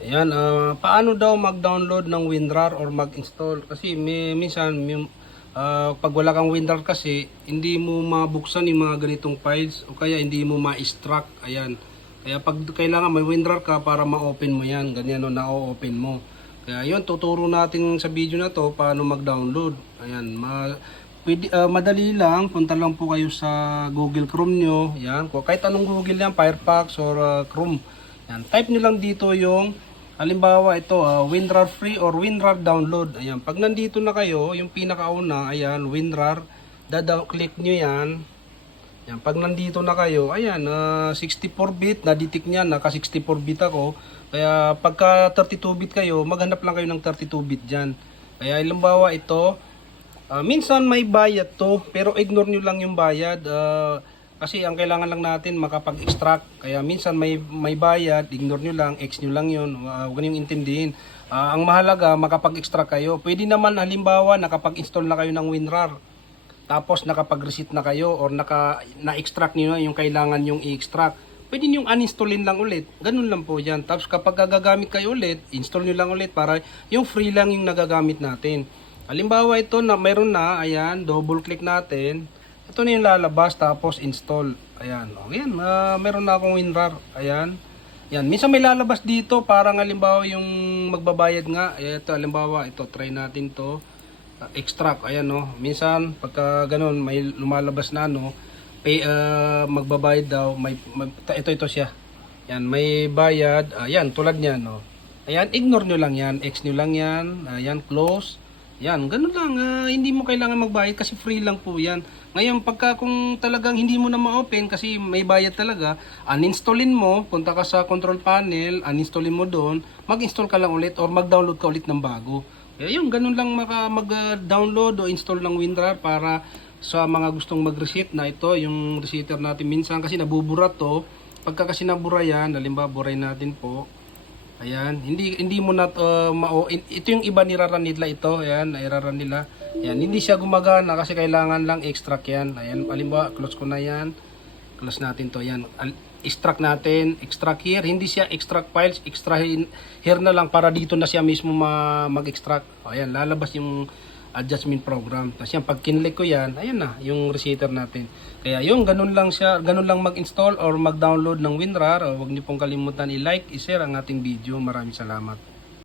Ayan, paano daw mag-download ng WinRAR or mag-install? Kasi minsan, pag wala kang WinRAR kasi, hindi mo mabuksan yung mga ganitong files o kaya hindi mo ma-extract. Ayan. Kaya pag kailangan may WinRAR ka para ma-open mo yan. Ganyan o, na-open mo. Kaya yun, tuturo natin sa video na to paano mag-download. Ayan, madali lang. Punta lang po kayo sa Google Chrome nyo. Ayan, kahit anong Google yan, Firefox or Chrome. Ayan, type nyo lang dito yung halimbawa ito, WinRAR free or WinRAR download. Ayan, pag nandito na kayo, yung pinakauna, ayan, WinRAR, click nyo yan. Ayan, pag nandito na kayo, ayan, 64-bit, na-detect niya, naka 64-bit ako. Kaya pagka 32-bit kayo, maghanap lang kayo ng 32-bit dyan. Kaya halimbawa ito, minsan may bayad to, pero ignore nyo lang yung bayad. Kasi ang kailangan lang natin makapag-extract. Kaya minsan may bayad, ignore nyo lang, X nyo lang yun. Huwag nyo intindihin. Ang mahalaga, makapag-extract kayo. Pwede naman halimbawa, nakapag-install na kayo ng WinRAR. Tapos nakapag-reset na kayo or na-extract nyo na yung kailangan yung i-extract. Pwede nyo uninstallin lang ulit. Ganun lang po yan. Tapos kapag gagamit kayo ulit, install nyo lang ulit para yung free lang yung nagagamit natin. Halimbawa ito na mayroon na, ayan, double click natin. Ito na yung lalabas, tapos install. Ayan, o yan, meron na akong WinRAR. Ayan, yan, minsan may lalabas dito, parang halimbawa yung magbabayad nga. Ito, halimbawa, ito, try natin to. Extract, ayan no. Minsan, pagka ganun, may lumalabas na no, magbabayad daw, ito siya. Yan, may bayad, ayan, tulad niyan no. Ayan, ignore nyo lang yan, X nyo lang yan, ayan, close. Yan, ganun lang, hindi mo kailangan magbayad kasi free lang po yan. Ngayon, pagka kung talagang hindi mo na ma-open kasi may bayad talaga, uninstallin mo, punta ka sa control panel, uninstallin mo doon, mag-install ka lang ulit or mag-download ka ulit ng bago. Kaya yun, ganun lang mag-download o install ng WinRAR para sa mga gustong mag-reset na ito, yung resetter natin minsan kasi nabubura to. Pagka kasi nabura yan, halimbawa buray natin po. Ayan, hindi mo na ito yung iba niraran nila ito, ayan, niraran nila. Ayan, hindi siya gumagana kasi kailangan lang extract yan. Ayan, halimbawa, close ko na yan. Close natin to, ayan. Extract natin, extract here, hindi siya extract files, extract here na lang para dito na siya mismo mag-extract. Ayan, lalabas yung adjustment program. Tapos yan, pag kinlik ko yan, ayan na, yung resetter natin. Kaya yung ganun lang siya, ganun lang mag-install or mag-download ng WinRAR. Huwag niyo pong kalimutan i-like, i-share ang ating video. Maraming salamat.